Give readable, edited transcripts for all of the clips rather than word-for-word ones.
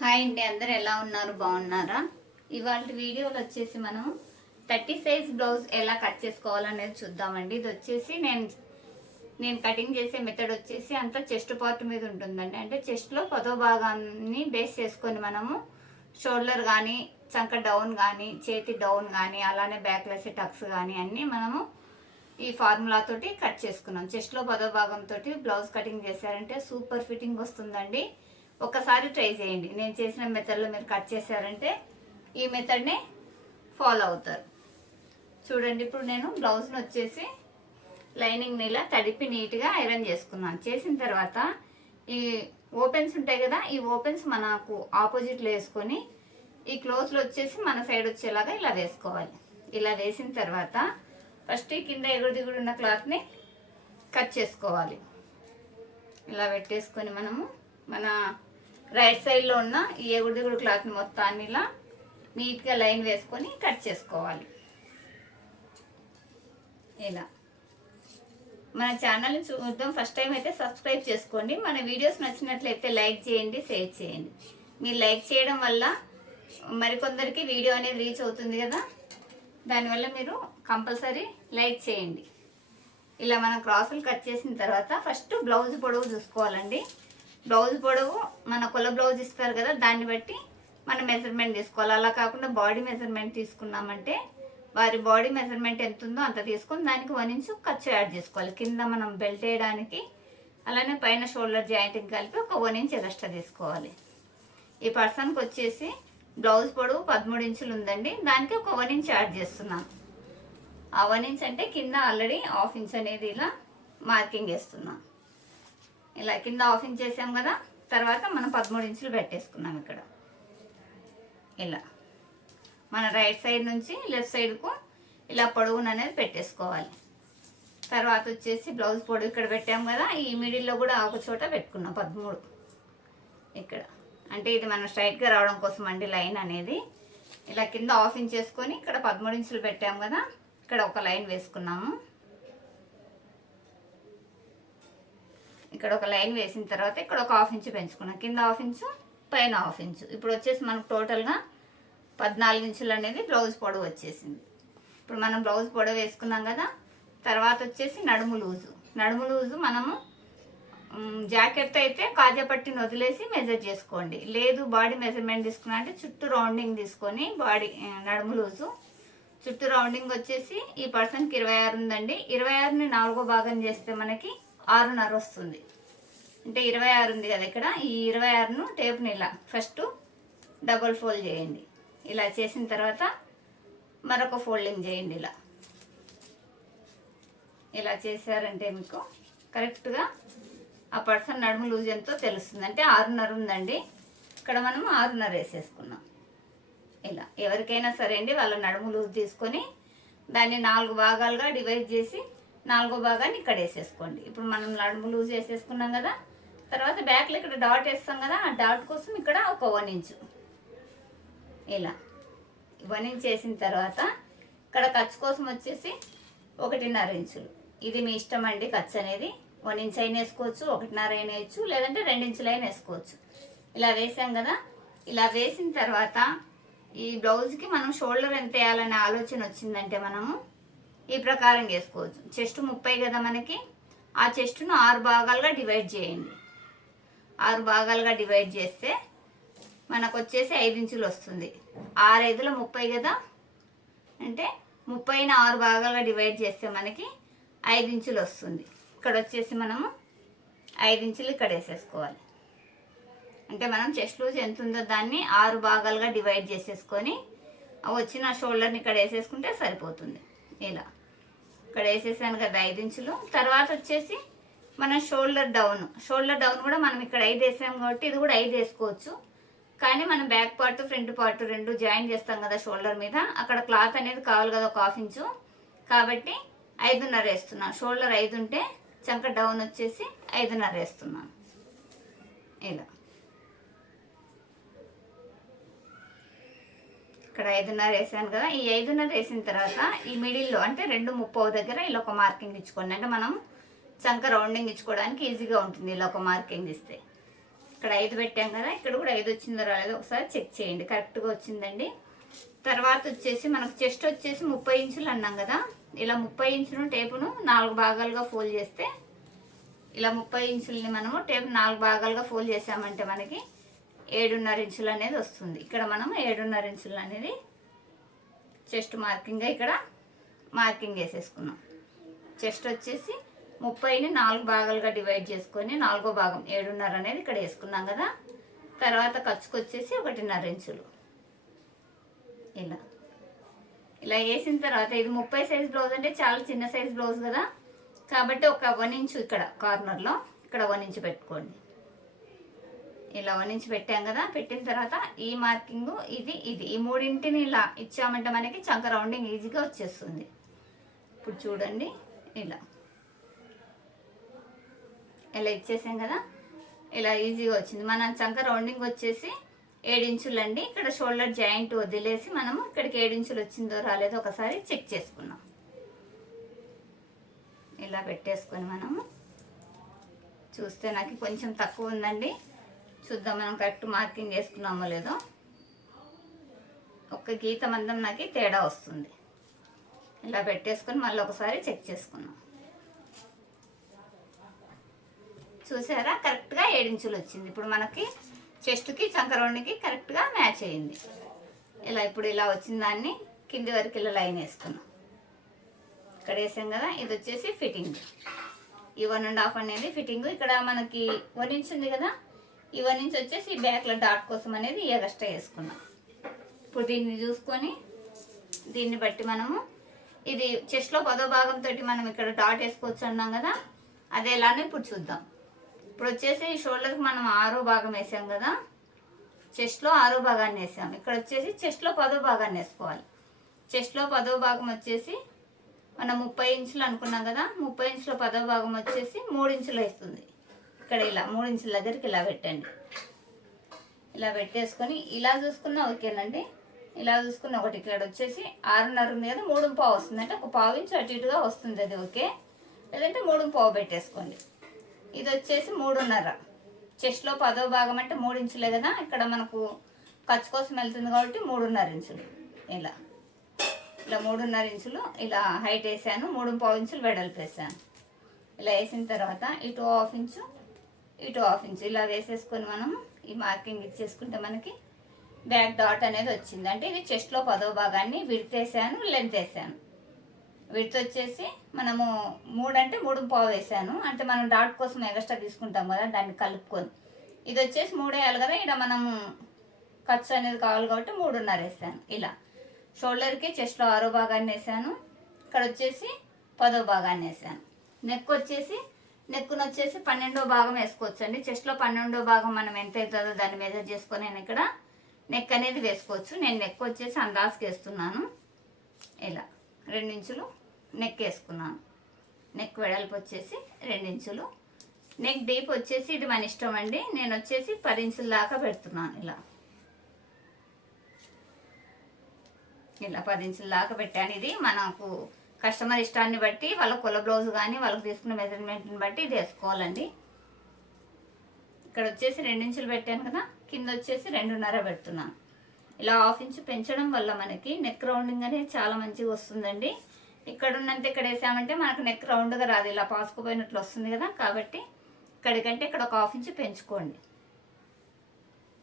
Hi అండి, అందరు ఎలా ఉన్నారు? బాగున్నారా? ఇవాళ వీడియోలో వచ్చేసి మనం 30 సైజ్ బ్లౌజ్ ఎలా కట్ చేసుకోవాలనేది చూద్దామండి. ఇది వచ్చేసి నేను కటింగ్ చేసే మెథడ్ వచ్చేసి అంతా చెస్ట్ పార్ట్ మీద ఉంటుందండి. అంటే చెస్ట్లో పదో భాగాన్ని బేస్ చేసుకొని మనము షోల్డర్ కానీ, చంక డౌన్ కానీ, చేతి డౌన్ కానీ, అలానే బ్యాక్ లెస్ టక్స్ కానీ అన్నీ మనము ఈ ఫార్ములా తోటి కట్ చేసుకున్నాం. చెస్ట్లో పదో భాగంతో బ్లౌజ్ కటింగ్ చేశారంటే సూపర్ ఫిట్టింగ్ వస్తుందండి. ఒకసారి ట్రై చేయండి. నేను చేసిన మెథడ్లో మీరు కట్ చేశారంటే ఈ మెథడ్ని ఫాలో అవుతారు. చూడండి, ఇప్పుడు నేను బ్లౌజ్ని వచ్చేసి లైనింగ్ని ఇలా తడిపి నీట్గా ఐరన్ చేసుకున్నాను. చేసిన తర్వాత ఈ ఓపెన్స్ ఉంటాయి కదా, ఈ ఓపెన్స్ మనకు ఆపోజిట్లో వేసుకొని ఈ క్లోజ్లో వచ్చేసి మన సైడ్ వచ్చేలాగా ఇలా వేసుకోవాలి. ఇలా వేసిన తర్వాత ఫస్ట్ ఈ కింద ఎగుడు దిగుడు ఉన్న క్లాత్ని కట్ చేసుకోవాలి. ఇలా పెట్టేసుకొని మనము మన రైట్ సైడ్లో ఉన్న ఈ ఎగుడు దిగుడు క్లాత్ని మొత్తాన్ని ఇలా నీట్గా లైన్ వేసుకొని కట్ చేసుకోవాలి. ఇలా మన ఛానల్ని చూద్దాం. ఫస్ట్ టైం అయితే సబ్స్క్రైబ్ చేసుకోండి. మన వీడియోస్ నచ్చినట్లయితే లైక్ చేయండి, షేర్ చేయండి. మీరు లైక్ చేయడం వల్ల మరికొందరికి వీడియో అనేది రీచ్ అవుతుంది కదా, దానివల్ల మీరు కంపల్సరీ లైక్ చేయండి. ఇలా మనం క్రాసులు కట్ చేసిన తర్వాత ఫస్ట్ బ్లౌజ్ పొడవు చూసుకోవాలండి. బ్లౌజ్ పొడవు మన కొల బ్లౌజ్ ఇస్తారు కదా, దాన్ని బట్టి మనం మెజర్మెంట్ తీసుకోవాలి. అలా కాకుండా బాడీ మెజర్మెంట్ తీసుకున్నామంటే వారి బాడీ మెజర్మెంట్ ఎంత ఉందో అంత తీసుకొని దానికి 1 ఇంచ్ ఖర్చు యాడ్ చేసుకోవాలి. కింద మనం బెల్ట్ వేయడానికి అలానే పైన షోల్డర్ జాయింట్కి కలిపి ఒక 1 ఇంచ్ ఎక్స్ట్రా తీసుకోవాలి. ఈ పర్సన్కి వచ్చేసి బ్లౌజ్ పొడవు 13 ఇంచులు ఉందండి, దానికి ఒక 1 ఇంచ్ యాడ్ చేస్తున్నాను. ఆ 1 ఇంచ్ అంటే కింద ఆల్రెడీ 1/2 ఇంచ్ అనేది ఇలా మార్కింగ్ వేస్తున్నాం. ఇలా కింద 1/2 ఇంచ్ వేసాం కదా, తర్వాత మనం 13 ఇంచులు పెట్టేసుకున్నాం. ఇక్కడ ఇలా మన రైట్ సైడ్ నుంచి లెఫ్ట్ సైడ్కు ఇలా పొడవును అనేది పెట్టేసుకోవాలి. తర్వాత వచ్చేసి బ్లౌజ్ పొడవు ఇక్కడ పెట్టాం కదా, ఈ మిడిల్లో కూడా ఒక చోట పెట్టుకున్నాం 13 ఇక్కడ. అంటే ఇది మనం స్ట్రైట్గా రావడం కోసం అండి లైన్ అనేది. ఇలా కింద 1/2 ఇంచ్ వేసుకొని ఇక్కడ 13 ఇంచులు పెట్టాం కదా, ఇక్కడ ఒక లైన్ వేసుకున్నాము. ఇక్కడ ఒక లైన్ వేసిన తర్వాత ఇక్కడ ఒక 1/2 ఇంచ్ పెంచుకున్నాం. కింద 1/2 ఇంచు, పైన 1/2 ఇంచు. ఇప్పుడు వచ్చేసి మనకు టోటల్గా 14 ఇంచులు అనేది బ్లౌజ్ పొడవు వచ్చేసింది. ఇప్పుడు మనం బ్లౌజ్ పొడవు వేసుకున్నాం కదా, తర్వాత వచ్చేసి నడుము లూజు మనము జాకెట్ అయితే కాజా పట్టిని వదిలేసి మెజర్ చేసుకోండి. లేదు బాడీ మెజర్మెంట్ తీసుకున్నా అంటే చుట్టూ రౌండింగ్ తీసుకొని బాడీ నడుము లూజు చుట్టూ రౌండింగ్ వచ్చేసి ఈ పర్సన్కి 26 ఉందండి. 26ని 4వ భాగం చేస్తే మనకి 6.5 వస్తుంది. అంటే 26 ఉంది కదా ఇక్కడ, ఈ 26ను టేప్ని ఇలా ఫస్ట్ డబుల్ ఫోల్డ్ చేయండి. ఇలా చేసిన తర్వాత మరొక ఫోల్డింగ్ చేయండి. ఇలా చేశారంటే మీకు కరెక్ట్గా ఆ పర్సన్ నడుము లూజ్ ఎంతో తెలుస్తుంది. అంటే 6.5 ఉందండి, ఇక్కడ మనం 6.5 వేసేసుకున్నాం. ఇలా ఎవరికైనా సరే అండి, వాళ్ళ నడుము లూజ్ తీసుకొని దాన్ని 4 భాగాలుగా డివైడ్ చేసి 4వ భాగాన్ని ఇక్కడ వేసేసుకోండి. ఇప్పుడు మనం నడుము లూజ్ వేసేసుకున్నాం కదా, తర్వాత బ్యాక్లో ఇక్కడ డాట్ వేస్తాం కదా, ఆ డాట్ కోసం ఇక్కడ ఒక 1 ఇంచు ఇలా 1 ఇంచ్ వేసిన తర్వాత ఇక్కడ ఖర్చు కోసం వచ్చేసి 1.5 ఇంచులు. ఇది మీ ఇష్టం అండి. ఖర్చు అనేది 1 ఇంచ్ అయినా వేసుకోవచ్చు, 1.5 అయినా వేయచ్చు, లేదంటే 2 ఇంచులు అయినా వేసుకోవచ్చు. ఇలా వేసాం కదా, ఇలా వేసిన తర్వాత ఈ బ్లౌజ్కి మనం షోల్డర్ ఎంత వేయాలనే ఆలోచన వచ్చిందంటే మనము ఈ ప్రకారం వేసుకోవచ్చు. చెస్ట్ 30 కదా మనకి, ఆ చెస్ట్ను 6 భాగాలుగా డివైడ్ చేయండి. 6 భాగాలుగా డివైడ్ చేస్తే మనకు వచ్చేసి 5 ఇంచులు వస్తుంది. 6 5ల 30 కదా, అంటే 30ని 6 భాగాలుగా డివైడ్ చేస్తే మనకి 5 ఇంచులు వస్తుంది. ఇక్కడ వచ్చేసి మనము 5 ఇంచులు ఇక్కడ వేసేసుకోవాలి. అంటే మనం చెస్ట్ లూజ్ ఎంత ఉందో దాన్ని 6 భాగాలుగా డివైడ్ చేసేసుకొని వచ్చిన షోల్డర్ని ఇక్కడ వేసేసుకుంటే సరిపోతుంది. ఇలా ఇక్కడ వేసేసాను కదా 5 ఇంచులు. తర్వాత వచ్చేసి మన షోల్డర్ డౌన్ కూడా మనం ఇక్కడ 5 వేసాం కాబట్టి ఇది కూడా 5 వేసుకోవచ్చు. కానీ మనం back part front part 2 join చేస్తాం కదా షోల్డర్ మీద, అక్కడ క్లాత్ అనేది కావాలి కదా ఒక 1/2 ఇంచు, కాబట్టి 5.5 వేస్తున్నాను. షోల్డర్ 5 ఉంటే చంక డౌన్ వచ్చేసి 5.5 వేస్తున్నాను. ఇలా ఇక్కడ 5.5 వేసాను కదా, ఈ 5.5 వేసిన తర్వాత ఈ మిడిల్లో అంటే 2.30 దగ్గర ఇలా ఒక మార్కింగ్ ఇచ్చుకోండి. అంటే మనం చంక రౌండింగ్ ఇచ్చుకోవడానికి ఈజీగా ఉంటుంది. ఇలా ఒక మార్కింగ్ ఇస్తే ఇక్కడ 5 పెట్టాం కదా, ఇక్కడ కూడా 5 వచ్చిందో రాలేదో ఒకసారి చెక్ చేయండి. కరెక్ట్గా వచ్చిందండి. తర్వాత వచ్చేసి మనకు చెస్ట్ వచ్చేసి 30 ఇంచులు అన్నాం కదా, ఇలా 30 ఇంచులు టేపును 4 భాగాలుగా ఫోల్డ్ చేస్తే, ఇలా 30 ఇంచులని మనము టేపు 4 భాగాలుగా ఫోల్డ్ చేసామంటే మనకి 7.5 ఇంచులు అనేది వస్తుంది. ఇక్కడ మనం 7.5 ఇంచులు అనేది చెస్ట్ మార్కింగ్గా ఇక్కడ మార్కింగ్ వేసేసుకున్నాం. చెస్ట్ వచ్చేసి 30ని 4 భాగాలుగా డివైడ్ చేసుకొని 4వ భాగం 7.5 అనేది ఇక్కడ వేసుకున్నాం కదా. తర్వాత ఖర్చుకు వచ్చేసి 1.5 ఇంచులు ఇలా వేసిన తర్వాత, ఇది 30 సైజ్ బ్లౌజ్ అంటే చాలా చిన్న సైజ్ బ్లౌజ్ కదా, కాబట్టి ఒక 1 ఇంచు ఇక్కడ కార్నర్లో ఇక్కడ 1 ఇంచు పెట్టుకోండి. ఇలా 1 ఇంచు పెట్టాం కదా. పెట్టిన తర్వాత ఈ మార్కింగ్ ఇది ఈ మూడింటిని ఇలా ఇచ్చామంటే మనకి చంక రౌండింగ్ ఈజీగా వచ్చేస్తుంది. ఇప్పుడు చూడండి, ఇలా ఇచ్చేసాం కదా, ఇలా ఈజీగా వచ్చింది. మన చంక రౌండింగ్ వచ్చేసి 7 ఇంచులు అండి. ఇక్కడ షోల్డర్ జాయింట్ వదిలేసి మనము ఇక్కడికి 7 ఇంచులు వచ్చిందో రాలేదో ఒకసారి చెక్ చేసుకున్నాం. ఇలా పెట్టేసుకొని మనము చూస్తే నాకు కొంచెం తక్కువ ఉందండి, చూద్దాం మనం కరెక్ట్ మార్కింగ్ చేసుకున్నామో లేదో. ఒక్క గీత మందం నాకు తేడా వస్తుంది. ఇలా పెట్టేసుకొని మళ్ళీ ఒకసారి చెక్ చేసుకున్నాం. చూసారా, కరెక్ట్గా 7 ఇంచులు వచ్చింది. ఇప్పుడు మనకి చెస్ట్కి చంక రౌండ్కి కరెక్ట్గా మ్యాచ్ అయింది. ఇప్పుడు ఇలా వచ్చిన దాన్ని కింది వరకు ఇలా లైన్ వేసుకున్నాం. ఇక్కడ వేసాం కదా, ఇది వచ్చేసి ఫిట్టింగ్. ఈ 1.5 అనేది ఫిట్టింగ్. ఇక్కడ మనకి 1 ఇంచ్ ఉంది కదా, ఈ 1 ఇంచ్ వచ్చేసి బ్యాక్లో డాట్ కోసం అనేది ఎగస్ట్రా వేసుకున్నాం. ఇప్పుడు దీన్ని చూసుకొని దీన్ని బట్టి మనము ఇది చెస్ట్లో 10వ భాగంతో మనం ఇక్కడ డాట్ వేసుకోవచ్చు అన్నాం కదా, అదే ఎలానే ఇప్పుడు చూద్దాం. ఇప్పుడు వచ్చేసి ఈ షోల్డర్కి మనం 6వ భాగం వేసాం కదా, చెస్ట్లో 6వ భాగాన్ని వేసాం. ఇక్కడ వచ్చేసి చెస్ట్లో 10వ భాగాన్ని వేసుకోవాలి. చెస్ట్లో 10వ భాగం వచ్చేసి మనం 30 ఇంచులు అనుకున్నాం కదా, 30 ఇంచుల 10వ భాగం వచ్చేసి 3 ఇంచులు వేస్తుంది. ఇక్కడ ఇలా 3 ఇంచుల దగ్గరికి ఇలా పెట్టండి. ఇలా పెట్టేసుకొని ఇలా చూసుకున్నా ఓకేనండి. ఇలా చూసుకున్న ఒకటి ఇక్కడ వచ్చేసి 6.5 ఉంది కదా, 3.5 వస్తుంది. అంటే ఒక 1/2 ఇంచు అటు ఇటుగా వస్తుంది, అది ఓకే. లేదంటే 3.5 పెట్టేసుకోండి. ఇది వచ్చేసి 3.5. చెస్ట్లో 10వ భాగం అంటే 3 ఇంచులే కదా, ఇక్కడ మనకు ఖర్చు కోసం వెళ్తుంది కాబట్టి 3.5 ఇంచులు. ఇలా 3.5 ఇంచులు ఇలా హైట్ వేసాను, 3.5 ఇంచులు వెడల్పు వేసాను. ఇలా వేసిన తర్వాత ఇటు 1/2 ఇంచు ఇటు 1/2 ఇంచు ఇలా వేసేసుకొని మనం ఈ మార్కింగ్ ఇచ్చేసుకుంటే మనకి బ్యాక్ డాట్ అనేది వచ్చింది. అంటే ఇది చెస్ట్లో 10వ భాగాన్ని విడ్త్ వేసాను, లెంత్ వేసాను. విడ్త్ వచ్చేసి మనము 3 అంటే 3.5 వేసాను. అంటే మనం డాట్ కోసం ఎక్స్ట్రా తీసుకుంటాం కదా, దాన్ని కలుపుకొని. ఇది వచ్చేసి 3 వేయాలి కదా, ఇక్కడ మనము ఖర్చు అనేది కావాలి కాబట్టి 3.5 వేసాను. ఇలా షోల్డర్కి చెస్ట్లో 6వ భాగాన్ని వేసాను, ఇక్కడ వచ్చేసి 10వ భాగాన్ని వేసాను. నెక్ వచ్చేసి నెక్కును వచ్చేసి 12వ భాగం వేసుకోవచ్చు అండి. చెస్ట్లో 12వ భాగం మనం ఎంత అవుతుందో దాన్ని మెజర్ చేసుకొని నేను ఇక్కడ నెక్ అనేది వేసుకోవచ్చు. నేను నెక్ వచ్చేసి అందాజుకి వేస్తున్నాను. ఇలా 2 ఇంచులు నెక్ వేసుకున్నాను. నెక్ వెడల్పు వచ్చేసి 2 ఇంచులు. నెక్ డీప్ వచ్చేసి ఇది మన ఇష్టం అండి. నేను వచ్చేసి 10 ఇంచుల దాకా పెడుతున్నాను. ఇలా 10 ఇంచుల దాకా పెట్టాను. ఇది మనకు కస్టమర్ ఇష్టాన్ని బట్టి, వాళ్ళ కొల బ్లౌజ్ కానీ వాళ్ళకి తీసుకున్న మెజర్మెంట్ని బట్టి ఇది వేసుకోవాలండి. ఇక్కడ వచ్చేసి 2 ఇంచులు పెట్టాను కదా, కింద వచ్చేసి 2.5 పెడుతున్నాను. ఇలా 1/2 ఇంచు పెంచడం వల్ల మనకి నెక్ రౌండింగ్ అనేది చాలా మంచిగా వస్తుందండి. ఇక్కడ ఉన్నంత ఇక్కడ వేసామంటే మనకు నెక్ రౌండ్గా రాదు, ఇలా పాసుకుపోయినట్లు వస్తుంది కదా. కాబట్టి ఇక్కడికంటే ఇక్కడ ఒక 1/2 ఇంచు పెంచుకోండి.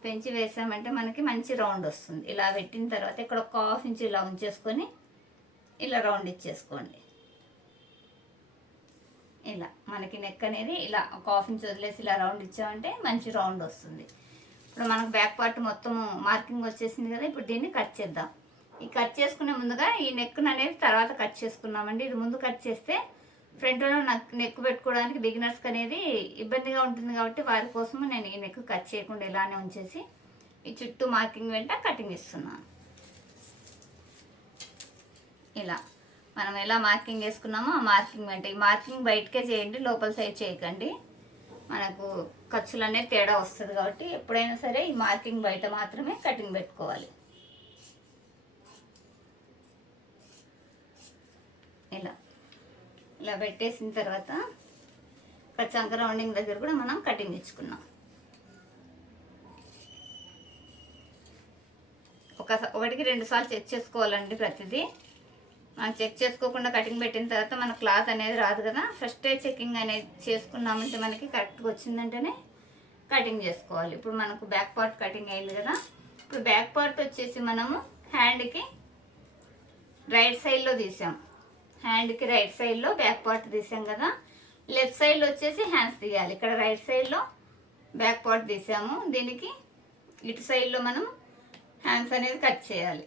పెంచి వేసామంటే మనకి మంచి రౌండ్ వస్తుంది. ఇలా పెట్టిన తర్వాత ఇక్కడ ఒక 1/2 ఇంచు ఇలా ఉంచేసుకొని ఇలా రౌండ్ ఇచ్చేసుకోండి. ఇలా మనకి నెక్ అనేది ఇలా ఒక 1/2 ఇంచు వదిలేసి ఇలా రౌండ్ ఇచ్చామంటే మంచి రౌండ్ వస్తుంది. ఇప్పుడు మనకు బ్యాక్ పార్ట్ మొత్తం మార్కింగ్ వచ్చేసింది కదా, ఇప్పుడు దీన్ని కట్ చేద్దాం. ఈ కట్ చేసుకునే ముందుగా ఈ నెక్ అనేది తర్వాత కట్ చేసుకున్నామండి. ఇది ముందు కట్ చేస్తే ఫ్రంట్లో నెక్ పెట్టుకోవడానికి బిగినర్స్కి అనేది ఇబ్బందిగా ఉంటుంది కాబట్టి వారి కోసము నేను ఈ నెక్ కట్ చేయకుండా ఇలానే ఉంచేసి ఈ చుట్టూ మార్కింగ్ వెంట కటింగ్ ఇస్తున్నాను. ఇలా మనం ఎలా మార్కింగ్ వేసుకున్నామో ఆ మార్కింగ్ వెంట, ఈ మార్కింగ్ బయటకే చేయండి, లోపల సైడ్ చేయకండి. మనకు ఖర్చులు అనేది తేడా వస్తుంది కాబట్టి ఎప్పుడైనా సరే ఈ మార్కింగ్ బయట మాత్రమే కటింగ్ పెట్టుకోవాలి. ఇలా పెట్టేసిన తర్వాత చంక రౌండింగ్ దగ్గర కూడా మనం కటింగ్ ఇచ్చుకున్నాం. ఒకటికి 2 సార్లు చెక్ చేసుకోవాలండి ప్రతిదీ. మనం చెక్ చేసుకోకుండా కటింగ్ పెట్టిన తర్వాత మన క్లాత్ అనేది రాదు కదా. ఫస్టే చెకింగ్ అనేది చేసుకున్నామంటే మనకి కరెక్ట్గా వచ్చిందంటేనే కటింగ్ చేసుకోవాలి. ఇప్పుడు మనకు బ్యాక్ పార్ట్ కటింగ్ అయింది కదా. ఇప్పుడు బ్యాక్ పార్ట్ వచ్చేసి మనము హ్యాండ్కి రైట్ సైడ్లో తీసాం. హ్యాండ్కి రైట్ సైడ్లో బ్యాక్ పార్ట్ తీసాం కదా. లెఫ్ట్ సైడ్లో వచ్చేసి హ్యాండ్స్ తీయాలి. ఇక్కడ రైట్ సైడ్లో బ్యాక్ పార్ట్ తీసాము. దీనికి ఇటు సైడ్లో మనం హ్యాండ్స్ అనేది కట్ చేయాలి.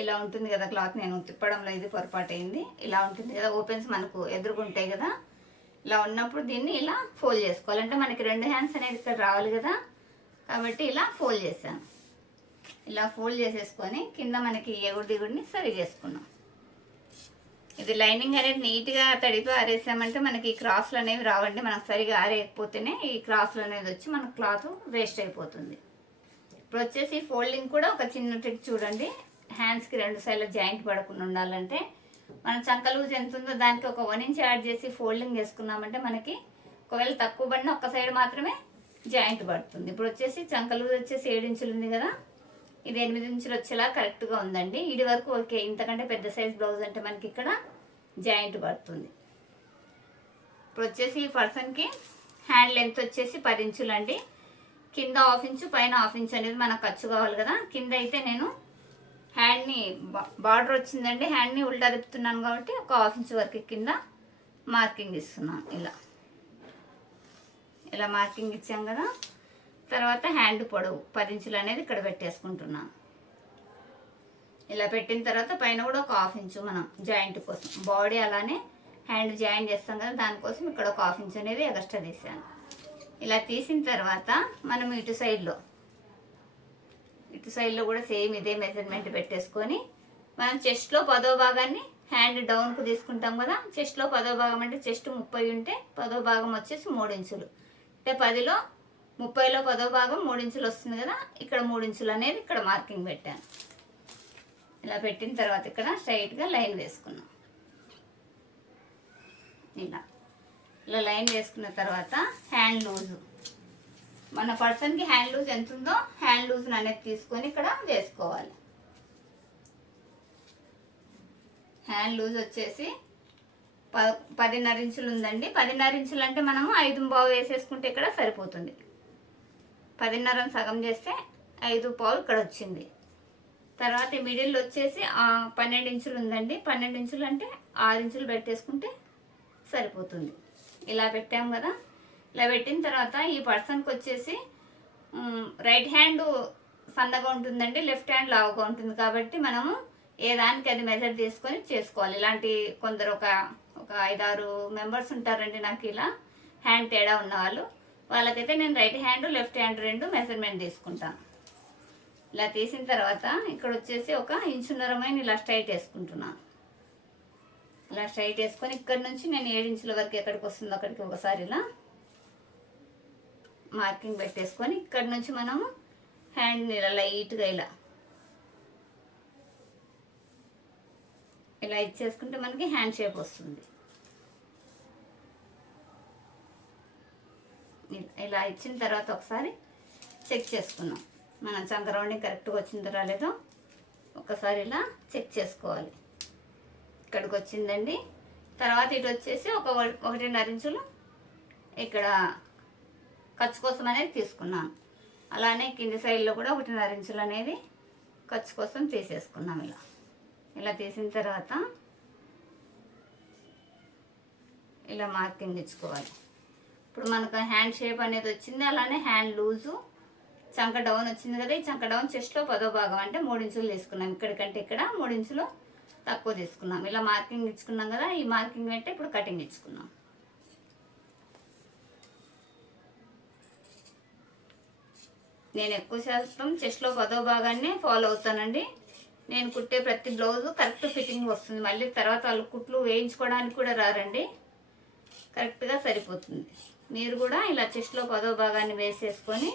ఇలా ఉంటుంది కదా క్లాత్. నేను తిప్పడంలో ఇది పొరపాటు అయింది. ఇలా ఉంటుంది కదా, ఓపెన్స్ మనకు ఎదురుగుంటాయి కదా. ఇలా ఉన్నప్పుడు దీన్ని ఇలా ఫోల్డ్ చేసుకోవాలి. అంటే మనకి 2 హ్యాండ్స్ అనేది ఇక్కడ రావాలి కదా, కాబట్టి ఇలా ఫోల్డ్ చేశాను. ఇలా ఫోల్డ్ చేసేసుకొని కింద మనకి ఎగుడు దిగుడిని సరి చేసుకున్నాం. ఇది లైనింగ్ అనేది నీట్గా తడిపి ఆరేసామంటే మనకి ఈ క్రాస్లు అనేవి రావండి. మనకు సరిగా ఆరేయకపోతేనే ఈ క్రాస్లు అనేది వచ్చి మన క్లాత్ వేస్ట్ అయిపోతుంది. ఇప్పుడు వచ్చేసి ఫోల్డింగ్ కూడా ఒక చిన్న ట్రిక్ చూడండి. హ్యాండ్స్కి 2 సైడ్ల జాయింట్ పడకుండా ఉండాలంటే మనం చంక లూజ్ ఎంత ఉందో దానికి ఒక 1 ఇంచ్ యాడ్ చేసి ఫోల్డింగ్ చేసుకున్నామంటే మనకి ఒకవేళ తక్కువ పడినా ఒక్క సైడ్ మాత్రమే జాయింట్ పడుతుంది. ఇప్పుడు వచ్చేసి చంక లూజ్ వచ్చేసి 7 ఇంచులు ఉంది కదా, ఇది 8 ఇంచులు వచ్చేలా కరెక్ట్గా ఉందండి. ఇది వరకు ఓకే. ఇంతకంటే పెద్ద సైజ్ బ్లౌజ్ అంటే మనకి ఇక్కడ జాయింట్ పడుతుంది. ఇప్పుడు వచ్చేసి ఈ పర్సన్కి హ్యాండ్ లెంత్ వచ్చేసి 10 ఇంచులు అండి. కింద 1/2 ఇంచు పైన 1/2 ఇంచు అనేది మనకు ఖర్చు కావాలి కదా. కింద అయితే నేను హ్యాండ్ని బార్డర్ వచ్చిందండి, హ్యాండ్ని ఉల్టా తిప్పుతున్నాను కాబట్టి ఒక 1/2 ఇంచు వరకు కింద మార్కింగ్ ఇస్తున్నాను. ఇలా మార్కింగ్ ఇచ్చాం కదా. తర్వాత హ్యాండ్ పొడవు 10 ఇంచులు అనేది ఇక్కడ పెట్టేసుకుంటున్నాను. ఇలా పెట్టిన తర్వాత పైన కూడా ఒక 1/2 ఇంచు మనం జాయింట్ కోసం, బాడీ అలానే హ్యాండ్ జాయిన్ చేస్తాం కదా, దానికోసం ఇక్కడ ఒక 1/2 ఇంచు అనేది ఎక్స్ట్రా తీసాను. ఇలా తీసిన తర్వాత మనం ఇటు సైడ్లో కూడా సేమ్ ఇదే మెజర్మెంట్ పెట్టేసుకొని మనం చెస్ట్లో 10వ భాగాన్ని హ్యాండ్ డౌన్కు తీసుకుంటాం కదా. చెస్ట్లో 10వ భాగం అంటే చెస్ట్ 30 ఉంటే 10వ భాగం వచ్చేసి 3 ఇంచులు. అంటే 10లో 30లో 10వ భాగం 3 ఇంచులు వస్తుంది కదా. ఇక్కడ 3 ఇంచులు అనేది ఇక్కడ మార్కింగ్ పెట్టాను. ఇలా పెట్టిన తర్వాత ఇక్కడ స్ట్రైట్గా లైన్ వేసుకున్నాం. ఇలా లైన్ వేసుకున్న తర్వాత హ్యాండ్ లూజు, మన పర్సన్కి హ్యాండ్ లూజ్ ఎంత ఉందో హ్యాండ్ లూజ్ అనేది తీసుకొని ఇక్కడ వేసుకోవాలి. హ్యాండ్ లూజ్ వచ్చేసి 10.5 ఇంచులు ఉందండి. 10.5 ఇంచులు అంటే మనము 5.25 వేసేసుకుంటే ఇక్కడ సరిపోతుంది. 10.5 సగం చేస్తే 5.25 ఇక్కడ వచ్చింది. తర్వాత మిడిల్ వచ్చేసి 12 ఇంచులు ఉందండి. 12 ఇంచులు అంటే 6 ఇంచులు పెట్టేసుకుంటే సరిపోతుంది. ఇలా పెట్టాం కదా. ఇలా పెట్టిన తర్వాత ఈ పర్సన్కి వచ్చేసి రైట్ హ్యాండ్ సన్నగా ఉంటుందండి, లెఫ్ట్ హ్యాండ్ లావుగా ఉంటుంది. కాబట్టి మనము ఏ దానికి అది మెజర్ తీసుకొని చేసుకోవాలి. ఇలాంటి కొందరు ఒక 5-6 మెంబర్స్ ఉంటారండి నాకు ఇలా హ్యాండ్ తేడా ఉన్నవాళ్ళు. వాళ్ళకైతే నేను right hand left hand 2 measurement తీసుకుంటాను. ఇలా తీసిన తర్వాత ఇక్కడ వచ్చేసి 1.5 ఇంచున్నరమైన ఇలా స్ట్రైట్ వేసుకుంటున్నాను. ఇలా స్ట్రైట్ వేసుకొని ఇక్కడ నుంచి నేను 7 ఇంచుల వరకు ఎక్కడికి వస్తుందో అక్కడికి ఒకసారి ఇలా మార్కింగ్ పెట్టేసుకొని ఇక్కడ నుంచి మనము హ్యాండ్ని ఇలా లైట్గా ఇలా ఇచ్చేసుకుంటే మనకి హ్యాండ్ షేప్ వస్తుంది. ఇలా ఇచ్చిన తర్వాత ఒకసారి చెక్ చేసుకున్నాం మనం చంక రౌండింగ్ కరెక్ట్గా వచ్చిందో రాలేదో ఒకసారి ఇలా చెక్ చేసుకోవాలి. ఇక్కడికి వచ్చిందండి. తర్వాత ఇటు వచ్చేసి 1.5 ఇంచులు ఇక్కడ ఖర్చు కోసం అనేది తీసుకున్నాను. అలానే కింది సైడ్లో కూడా 1.5 ఇంచులు అనేది ఖర్చు కోసం తీసేసుకున్నాం. ఇలా తీసిన తర్వాత ఇలా మార్కింగ్ ఇచ్చుకోవాలి. ఇప్పుడు మనకు హ్యాండ్ షేప్ అనేది వచ్చింది. అలానే హ్యాండ్ లూజు, చంక డౌన్ వచ్చింది కదా. ఈ చంక డౌన్ చెస్ట్లో 10వ భాగం అంటే 3 ఇంచులు తీసుకున్నాం. ఇక్కడికంటే ఇక్కడ 3 ఇంచులు తక్కువ తీసుకున్నాం. ఇలా మార్కింగ్ ఇచ్చుకున్నాం కదా. ఈ మార్కింగ్ అంటే ఇప్పుడు కటింగ్ ఇచ్చుకున్నాం. నేను ఎక్కువ శాతం చెస్ట్లో 10వ భాగాన్ని ఫాలో అవుతానండి. నేను కుట్టే ప్రతి బ్లౌజు కరెక్ట్ ఫిట్టింగ్ వస్తుంది. మళ్ళీ తర్వాత వాళ్ళు కుట్లు వేయించుకోవడానికి కూడా రారండి, కరెక్ట్గా సరిపోతుంది. మీరు కూడా ఇలా చెస్ట్లో 10వ భాగాన్ని వేసేసుకొని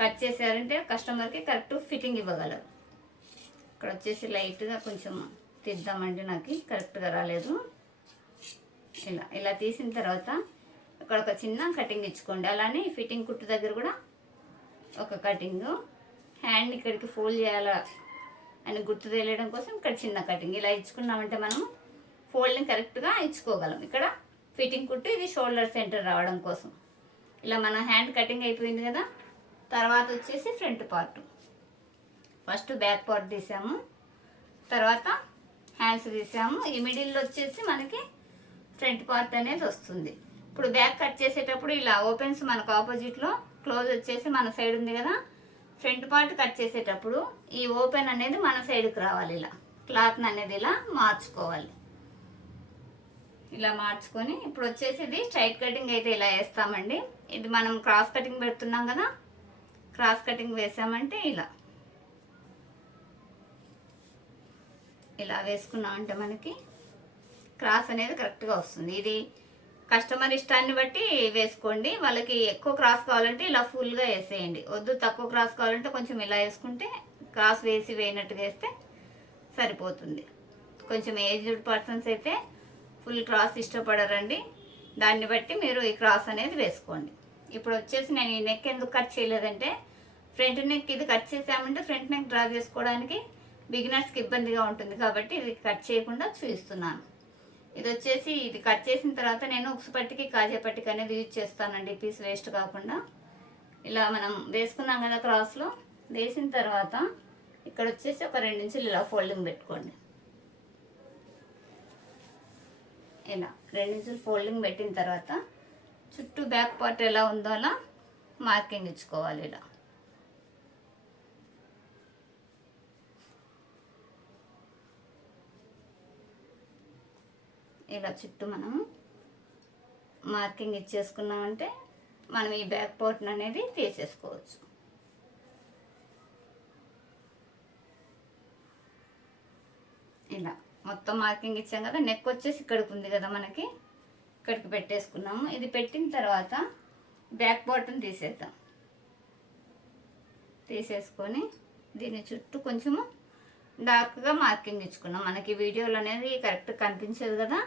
కట్ చేశారంటే కస్టమర్కి కరెక్ట్ ఫిట్టింగ్ ఇవ్వగలరు. ఇక్కడ వచ్చేసి లైట్గా కొంచెం తీద్దామండి, నాకు కరెక్ట్గా రాలేదు. ఇలా తీసిన తర్వాత ఇక్కడ ఒక చిన్న కటింగ్ ఇచ్చుకోండి. అలానే ఫిట్టింగ్ కుట్టు దగ్గర కూడా ఒక కటింగ్. హ్యాండ్ ఇక్కడికి ఫోల్డ్ చేయాలా అని గుర్తు తెలియడం కోసం ఇక్కడ చిన్న కటింగ్ ఇలా ఇచ్చుకున్నామంటే మనం ఫోల్డింగ్ కరెక్ట్గా ఇచ్చుకోగలం. ఇక్కడ ఫిట్టింగ్ కుట్టు, ఇది షోల్డర్ సెంటర్ రావడం కోసం. ఇలా మన హ్యాండ్ కటింగ్ అయిపోయింది కదా. తర్వాత వచ్చేసి front part. First back part తీసాము, తర్వాత హ్యాండ్స్ తీసాము. ఈ మిడిల్లో వచ్చేసి మనకి ఫ్రంట్ పార్ట్ అనేది వస్తుంది. ఇప్పుడు బ్యాక్ కట్ చేసేటప్పుడు ఇలా ఓపెన్స్ మనకు ఆపోజిట్లో, క్లోజ్ వచ్చేసి మన సైడ్ ఉంది కదా. ఫ్రంట్ పార్ట్ కట్ చేసేటప్పుడు ఈ ఓపెన్ అనేది మన సైడ్కి రావాలి. ఇలా క్లాత్ని అనేది ఇలా మార్చుకోవాలి. ఇలా మార్చుకొని ఇప్పుడు వచ్చేసి ఇది స్ట్రైట్ కటింగ్ అయితే ఇలా వేస్తామండి. ఇది మనం క్రాస్ కటింగ్ పెడుతున్నాం కదా, క్రాస్ కటింగ్ వేసామంటే ఇలా వేసుకున్నామంటే మనకి క్రాస్ అనేది కరెక్ట్గా వస్తుంది. ఇది కస్టమర్ ఇష్టాన్ని బట్టి వేసుకోండి. వాళ్ళకి ఎక్కువ క్రాస్ కావాలంటే ఇలా ఫుల్గా వేసేయండి, వద్దు తక్కువ క్రాస్ కావాలంటే కొంచెం ఇలా వేసుకుంటే క్రాస్ వేసినట్టుగా వేస్తే సరిపోతుంది. కొంచెం ఏజ్డ్ పర్సన్స్ అయితే ఫుల్ క్రాస్ ఇష్టపడరండి, దాన్ని బట్టి మీరు ఈ క్రాస్ అనేది వేసుకోండి. ఇప్పుడు వచ్చేసి నేను ఈ నెక్ ఎందుకు కట్ చేయలేదంటే, ఫ్రంట్ నెక్ ఇది కట్ చేసామంటే ఫ్రంట్ నెక్ డ్రా చేసుకోవడానికి బిగినర్స్కి ఇబ్బందిగా ఉంటుంది కాబట్టి ఇది కట్ చేయకుండా చూపిస్తున్నాను. ఇది వచ్చేసి ఇది కట్ చేసిన తర్వాత నేను ఉక్సు పట్టికి కాజా పట్టికి అనేది యూజ్ చేస్తానండి, పీస్ వేస్ట్ కాకుండా. ఇలా మనం వేసుకున్నాం కదా క్రాస్లో, వేసిన తర్వాత ఇక్కడ వచ్చేసి ఒక 2 ఇంచులు ఇలా ఫోల్డింగ్ పెట్టుకోండి. ఇలా 2 ఇంచులు ఫోల్డింగ్ పెట్టిన తర్వాత చుట్టూ బ్యాక్ పార్ట్ ఎలా ఉందో అలా మార్కింగ్ ఇచ్చుకోవాలి. ఇలా చుట్టూ మనం మార్కింగ్ ఇచ్చేసుకున్నామంటే మనం ఈ బ్యాక్ పార్ట్ అనేది తీసేసుకోవచ్చు. ఇలా మొత్తం మార్కింగ్ ఇచ్చాం కదా. నెక్ వచ్చేసి ఇక్కడికి ఉంది కదా, మనకి ఇక్కడికి పెట్టేసుకున్నాము. ఇది పెట్టిన తర్వాత బ్యాక్ పార్ట్ని తీసేద్దాం. తీసేసుకొని దీని చుట్టూ కొంచెము డార్క్గా మార్కింగ్ ఇచ్చుకున్నాం. మనకి వీడియోలో అనేది కరెక్ట్ కనిపించదు కదా,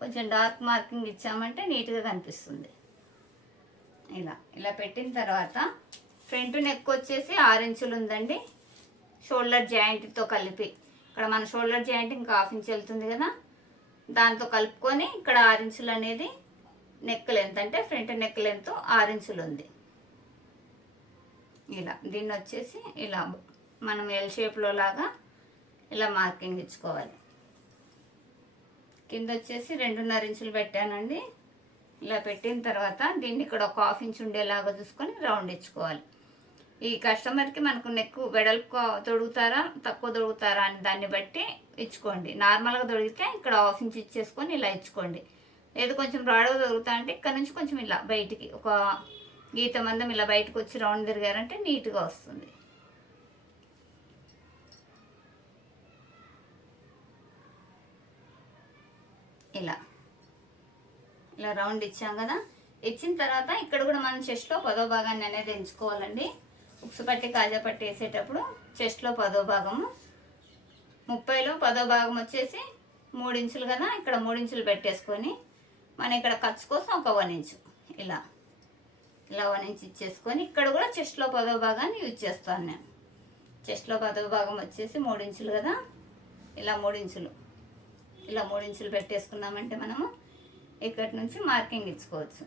కొంచెం డార్క్ మార్కింగ్ ఇచ్చామంటే నీట్గా కనిపిస్తుంది. ఇలా పెట్టిన తర్వాత ఫ్రంట్ నెక్ వచ్చేసి 6 ఇంచులు ఉందండి, షోల్డర్ జాయింట్తో కలిపి. ఇక్కడ మన షోల్డర్ జాయింట్ ఇంకా 1/2 ఇంచ్ వెళ్తుంది కదా, దాంతో కలుపుకొని ఇక్కడ 6 ఇంచులు అనేది నెక్ లెంత్, అంటే ఫ్రంట్ నెక్ లెంత్ 6 ఇంచులు ఉంది. దీన్ని వచ్చేసి ఇలా మనం ఎల్ షేప్లో లాగా ఇలా మార్కింగ్ ఇచ్చుకోవాలి. కింద వచ్చేసి 2.5 ఇంచులు పెట్టానండి. ఇలా పెట్టిన తర్వాత దీన్ని ఇక్కడ ఒక 1/2 ఇంచ్ ఉండేలాగా చూసుకొని రౌండ్ ఇచ్చుకోవాలి. ఈ కస్టమర్కి మనకు నెక్ వెడల్పు తొడుగుతారా తక్కువ తొడుగుతారా అని దాన్ని బట్టి ఇచ్చుకోండి. నార్మల్గా తొడిగితే ఇక్కడ 1/2 ఇంచ్ ఇచ్చేసుకొని ఇలా ఇచ్చుకోండి. లేదు కొంచెం బ్రాడ్గా తొడుగుతా అంటే ఇక్కడ నుంచి కొంచెం ఇలా బయటికి ఒక గీత మందం ఇలా బయటకు వచ్చి రౌండ్ తిరిగారంటే నీట్గా వస్తుంది. ఇలా రౌండ్ ఇచ్చాం కదా. ఇచ్చిన తర్వాత ఇక్కడ కూడా మనం చెస్ట్లో 10వ భాగాన్ని అనేది ఎంచుకోవాలండి. ఉక్సు పట్టి కాజా పట్టి వేసేటప్పుడు చెస్ట్లో 10వ భాగము, 30లో 10వ భాగం వచ్చేసి 3 ఇంచులు కదా, ఇక్కడ 3 ఇంచులు పెట్టేసుకొని మనం ఇక్కడ ఖర్చు కోసం ఒక 1 ఇంచు ఇలా 1 ఇంచ్ ఇచ్చేసుకొని ఇక్కడ కూడా చెస్ట్లో 10వ భాగాన్ని యూజ్ చేస్తాను నేను. చెస్ట్లో 10వ భాగం వచ్చేసి 3 ఇంచులు కదా, ఇలా 3 ఇంచులు పెట్టేసుకున్నామంటే మనము ఇక్కడి నుంచి మార్కింగ్ ఇచ్చుకోవచ్చు.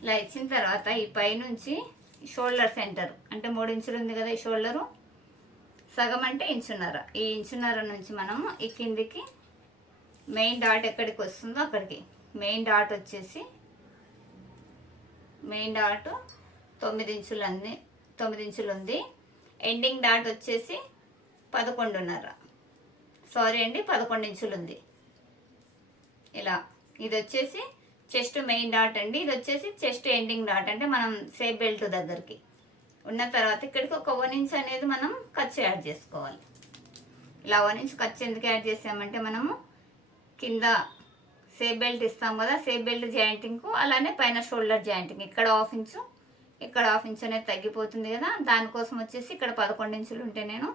ఇలా ఇచ్చిన తర్వాత ఈ పైనుంచి షోల్డర్ సెంటర్ అంటే 3 ఇంచులు ఉంది కదా, ఈ షోల్డరు సగం అంటే 1.5 ఇంచున్నర. ఈ 1.5 ఇంచున్నర నుంచి మనము ఈ కిందికి మెయిన్ డాట్ ఎక్కడికి వస్తుందో అక్కడికి, మెయిన్ డాట్ వచ్చేసి 9 ఇంచులు ఉంది. ఎండింగ్ డాట్ వచ్చేసి 11.5, సారీ అండి 11 ఇంచులు ఉంది. ఇది వచ్చేసి చెస్ట్ మెయిన్ డాట్ అండి, ఇది వచ్చేసి చెస్ట్ ఎండింగ్ డాట్ అంటే మనం సేఫ్ బెల్ట్ దగ్గరికి ఉన్న తర్వాత ఇక్కడికి ఒక 1 ఇంచ్ అనేది మనం ఖర్చు యాడ్ చేసుకోవాలి. ఇలా 1 ఇంచ్ ఖర్చు ఎందుకు యాడ్ చేసామంటే మనము కింద సేఫ్ బెల్ట్ ఇస్తాం కదా, సేఫ్ బెల్ట్ జాయింటింగ్కు అలానే పైన షోల్డర్ జాయింటింగ్ ఇక్కడ 1/2 ఇంచు ఇక్కడ 1/2 ఇంచ్ అనేది తగ్గిపోతుంది కదా, దానికోసం వచ్చేసి ఇక్కడ 11 ఇంచులు ఉంటే నేను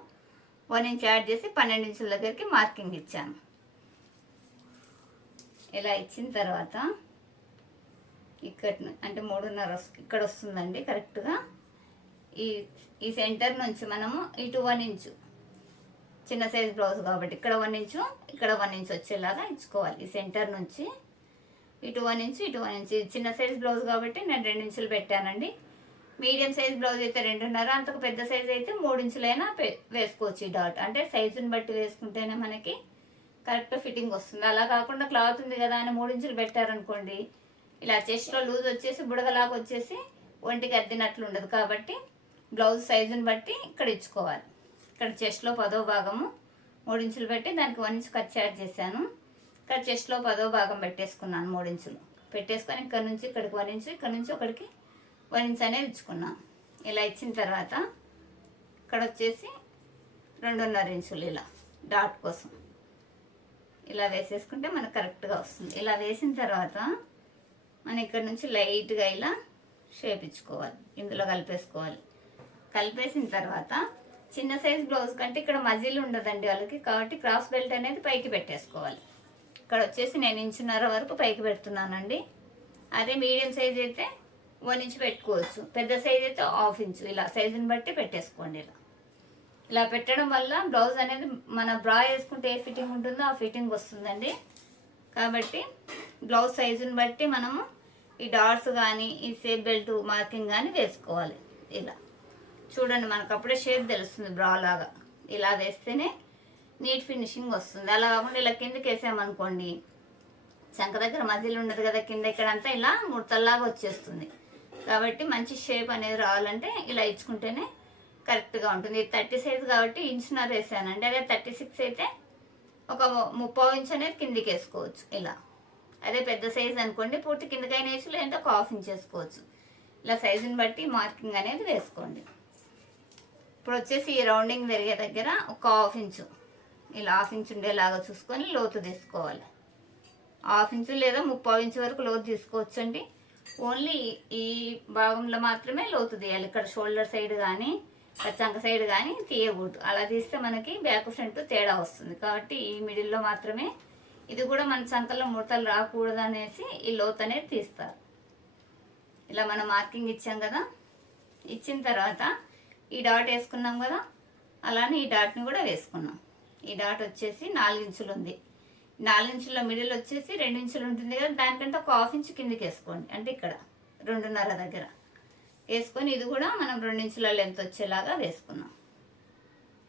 1 ఇంచ్ యాడ్ చేసి 12 ఇంచుల దగ్గరికి మార్కింగ్ ఇచ్చాను. ఇలా ఇచ్చిన తర్వాత ఇక్కడ అంటే 3.5 ఇక్కడ వస్తుందండి కరెక్ట్గా. ఈ ఈ సెంటర్ నుంచి మనము ఇటు 1 ఇంచు, చిన్న సైజ్ బ్లౌజ్ కాబట్టి ఇక్కడ 1 ఇంచు, ఇక్కడ 1 ఇంచు వచ్చేలాగా ఇచ్చుకోవాలి. ఈ సెంటర్ నుంచి ఇటు 1 ఇంచు, ఇటు 1 ఇంచు. చిన్న సైజ్ బ్లౌజ్ కాబట్టి నేను 2 ఇంచులు పెట్టానండి. మీడియం సైజ్ బ్లౌజ్ అయితే 2.5, అంతకు పెద్ద సైజ్ అయితే 3 ఇంచులైనా వేసుకోవచ్చు. ఈ డాట్ అంటే సైజుని బట్టి వేసుకుంటేనే మనకి కరెక్ట్ ఫిట్టింగ్ వస్తుంది. అలా కాకుండా క్లాత్ ఉంది కదా అని 3 ఇంచులు పెట్టారనుకోండి, ఇలా చెస్ట్లో లూజ్ వచ్చేసి బుడగలాగా వచ్చేసి ఒంటికి అద్దినట్లు ఉండదు. కాబట్టి బ్లౌజ్ సైజుని బట్టి ఇక్కడ ఇచ్చుకోవాలి. ఇక్కడ చెస్ట్లో 10వ భాగము 3 ఇంచులు పెట్టి దానికి 1 ఇంచు ఖర్చు యాడ్ చేశాను. ఇక్కడ చెస్ట్లో 10వ భాగం పెట్టేసుకున్నాను, 3 ఇంచులు పెట్టేసుకొని ఇక్కడ నుంచి ఇక్కడికి 1 ఇంచు, ఇక్కడ నుంచి ఒకటికి 1 ఇంచు అనేది ఇచ్చుకున్నాను. ఇలా ఇచ్చిన తర్వాత ఇక్కడ వచ్చేసి 2.5 ఇంచులు ఇలా డాట్ కోసం ఇలా వేసేసుకుంటే మనకు కరెక్ట్గా వస్తుంది. ఇలా వేసిన తర్వాత మనం ఇక్కడ నుంచి లైట్గా ఇలా షేప్ ఇచ్చుకోవాలి, ఇందులో కలిపేసుకోవాలి. కలిపేసిన తర్వాత చిన్న సైజ్ బ్లౌజ్ కంటే ఇక్కడ మజిల్ ఉండదండి వాళ్ళకి, కాబట్టి క్రాస్ బెల్ట్ అనేది పైకి పెట్టేసుకోవాలి. ఇక్కడ వచ్చేసి నేను 1.5 ఇంచు వరకు పైకి పెడుతున్నానండి. అదే మీడియం సైజ్ అయితే 1 ఇంచు పెట్టుకోవచ్చు, పెద్ద సైజ్ అయితే 1/2 ఇంచు. ఇలా సైజుని బట్టి పెట్టేసుకోండి. ఇలా పెట్టడం వల్ల బ్లౌజ్ అనేది మన బ్రా వేసుకుంటే ఏ ఫిట్టింగ్ ఉంటుందో ఆ ఫిట్టింగ్ వస్తుందండి. కాబట్టి బ్లౌజ్ సైజుని బట్టి మనము ఈ డాట్స్ కానీ ఈ షేప్ బెల్ట్ మార్కింగ్ కానీ వేసుకోవాలి. ఇలా చూడండి, మనకు అప్పుడే షేప్ తెలుస్తుంది బ్రా లాగా. ఇలా వేస్తేనే నీట్ ఫినిషింగ్ వస్తుంది. అలా కాకుండా ఇలా కిందకి వేసామనుకోండి, చంక దగ్గర మజిల్ ఉండదు కదా, కింద ఇక్కడంతా ఇలా ముడతల్లాగా వచ్చేస్తుంది. కాబట్టి మంచి షేప్ అనేది రావాలంటే ఇలా ఇచ్చుకుంటేనే కరెక్ట్గా ఉంటుంది. 30 సైజు కాబట్టి 1.5 ఇంచు వేసానండి. అదే 36 అయితే ఒక 3/4 ఇంచు అనేది కిందికి వేసుకోవచ్చు ఇలా. అదే పెద్ద సైజు అనుకోండి, పూర్తి కిందకైనా వేసి లేదంటే 1/2 ఇంచు వేసుకోవచ్చు. ఇలా సైజుని బట్టి మార్కింగ్ అనేది వేసుకోండి. ఇప్పుడు వచ్చేసి ఈ రౌండింగ్ పెరిగే దగ్గర ఒక 1/2 ఇంచు ఇలా 1/2 ఇంచు ఉండేలాగా చూసుకొని లోతు తీసుకోవాలి. 1/2 ఇంచు లేదా 3/4 ఇంచు వరకు లోతు తీసుకోవచ్చండి. ఓన్లీ ఈ భాగంలో మాత్రమే లోతు తీయాలి. ఇక్కడ షోల్డర్ సైడ్ కానీ చంక సైడ్ కానీ తీయకూడదు. అలా తీస్తే మనకి బ్యాక్ ఫ్రంట్ తేడా వస్తుంది. కాబట్టి ఈ మిడిల్లో మాత్రమే, ఇది కూడా మన చంకల్లో ముడతలు రాకూడదు అనేసి ఈ లోతు అనేది తీస్తారు. ఇలా మనం మార్కింగ్ ఇచ్చాం కదా, ఇచ్చిన తర్వాత ఈ డాట్ వేసుకున్నాం కదా, అలానే ఈ డాట్ని కూడా వేసుకున్నాం. ఈ డాట్ వచ్చేసి 4 ఇంచులు ఉంది. 4 ఇంచుల మిడిల్ వచ్చేసి 2 ఇంచులు ఉంటుంది కదా, దానికంటే ఒక 1/2 ఇంచు కిందికి వేసుకోండి. అంటే ఇక్కడ 2.5 దగ్గర వేసుకొని ఇది కూడా మనం 2 ఇంచుల లెంత్ వచ్చేలాగా వేసుకున్నాం.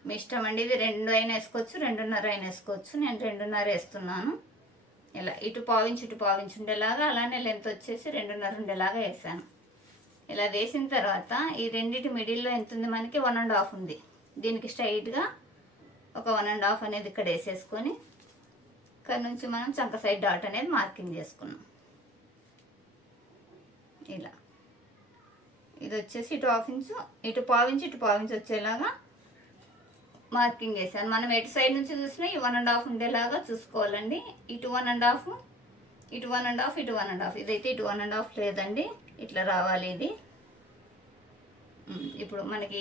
మీ ఇష్టం అండి, ఇది 2 అయినా వేసుకోవచ్చు, 2.5 అయినా వేసుకోవచ్చు. నేను 2.5 వేస్తున్నాను. ఇలా ఇటు 1/4 ఇంచు ఇటు 1/4 ఇంచు ఉండేలాగా, అలానే లెంత్ వచ్చేసి 2.5 ఉండేలాగా వేసాను. ఇలా వేసిన తర్వాత ఈ రెండింటి మిడిల్లో ఎంత ఉంది మనకి 1.5 ఉంది. దీనికి స్ట్రైట్గా ఒక 1.5 అనేది ఇక్కడ వేసేసుకొని ఇక్కడ నుంచి మనం చంక సైడ్ డాట్ అనేది మార్కింగ్ చేసుకున్నాం. ఇలా ఇది వచ్చేసి ఇటు 1/2 ఇంచు ఇటు 1/4 ఇంచు ఇటు 1/4 ఇంచు వచ్చేలాగా మార్కింగ్ చేశాను. మనం ఎటు సైడ్ నుంచి చూసినా ఈ 1.5 ఉండేలాగా చూసుకోవాలండి. ఇటు 1.5 ఇటు 1.5 ఇటు 1.5. ఇదైతే ఇటు 1.5 లేదండి, ఇట్లా రావాలి ఇది. ఇప్పుడు మనకి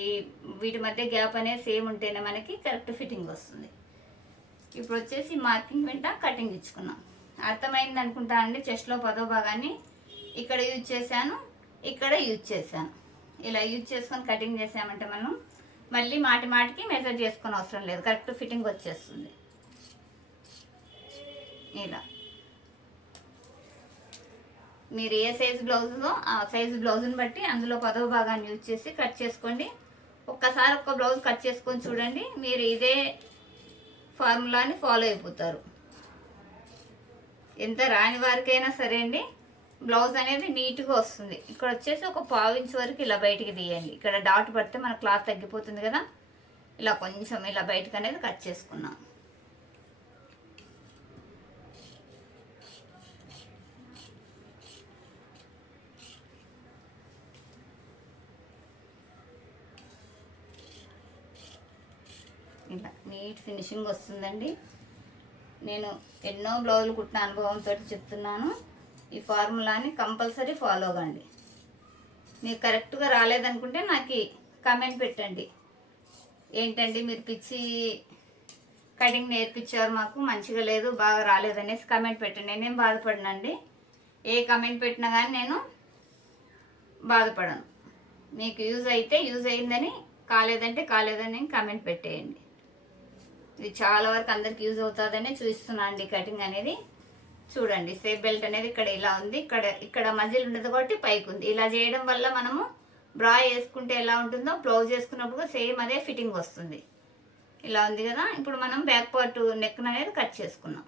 వీటి మధ్య గ్యాప్ అనేది సేమ్ ఉంటేనే మనకి కరెక్ట్ ఫిట్టింగ్ వస్తుంది. ఇప్పుడు వచ్చేసి మార్కింగ్ వెంట కటింగ్ ఇచ్చుకున్నాం. అర్థమైంది అనుకుంటా అండి. చెస్ట్లో 10వ భాగాన్ని ఇక్కడ యూజ్ చేశాను, ఇక్కడ యూజ్ చేశాను. ఇలా యూజ్ చేసుకొని కటింగ్ చేసామంటే మనం మళ్ళీ మాటి మాటికి మెజర్ చేసుకొని అవసరం లేదు, కరెక్ట్ ఫిట్టింగ్ వచ్చేస్తుంది. ఇలా మీరు ఏ సైజు బ్లౌజులో ఆ సైజు బ్లౌజుని బట్టి అందులో 10వ భాగాన్ని యూజ్ చేసి కట్ చేసుకోండి. ఒక్కసారి ఒక్క బ్లౌజ్ కట్ చేసుకొని చూడండి, మీరు ఇదే ఫార్ములాని ఫాలో అయిపోతారు. ఎంత రాని వారికైనా సరే అండి, బ్లౌజ్ అనేది నీట్గా వస్తుంది. ఇక్కడ వచ్చేసి ఒక 1/4 ఇంచు వరకు ఇలా బయటికి తీయండి. ఇక్కడ డాట్ పడితే మన క్లాత్ తగ్గిపోతుంది కదా, ఇలా కొంచెం ఇలా బయటకు అనేది కట్ చేసుకున్నాం. ఇలా నీట్ ఫినిషింగ్ వస్తుందండి. నేను ఎన్నో బ్లౌజులు కుట్టిన అనుభవంతో చెప్తున్నాను. ఈ ఫార్ములాని కంపల్సరీ ఫాలో అవ్వండి. మీకు కరెక్ట్గా రాలేదనుకుంటే నాకు కామెంట్ పెట్టండి, ఏంటండి మీరు పిచ్చి కటింగ్ నేర్పించారు, మాకు మంచిగా లేదు, బాగా రాలేదనేసి కామెంట్ పెట్టండి. నేనేం బాధపడనండి. ఏ కామెంట్ పెట్టినా కానీ నేను బాధపడను. మీకు యూజ్ అయితే యూజ్ అయిందని, కాలేదంటే కాలేదని కామెంట్ పెట్టేయండి. ఇది చాలా వరకు అందరికి యూజ్ అవుతుందని చూపిస్తున్నాను అండి. కటింగ్ అనేది చూడండి, సేఫ్ బెల్ట్ అనేది ఇక్కడ ఇలా ఉంది, ఇక్కడ మజిల్ ఉండదు కాబట్టి పైకి ఉంది. ఇలా చేయడం వల్ల మనము బ్రా వేసుకుంటే ఎలా ఉంటుందో బ్లౌజ్ వేసుకున్నప్పుడు సేమ్ అదే ఫిట్టింగ్ వస్తుంది. ఇలా ఉంది కదా. ఇప్పుడు మనం బ్యాక్ పార్ట్ నెక్ అనేది కట్ చేసుకున్నాం.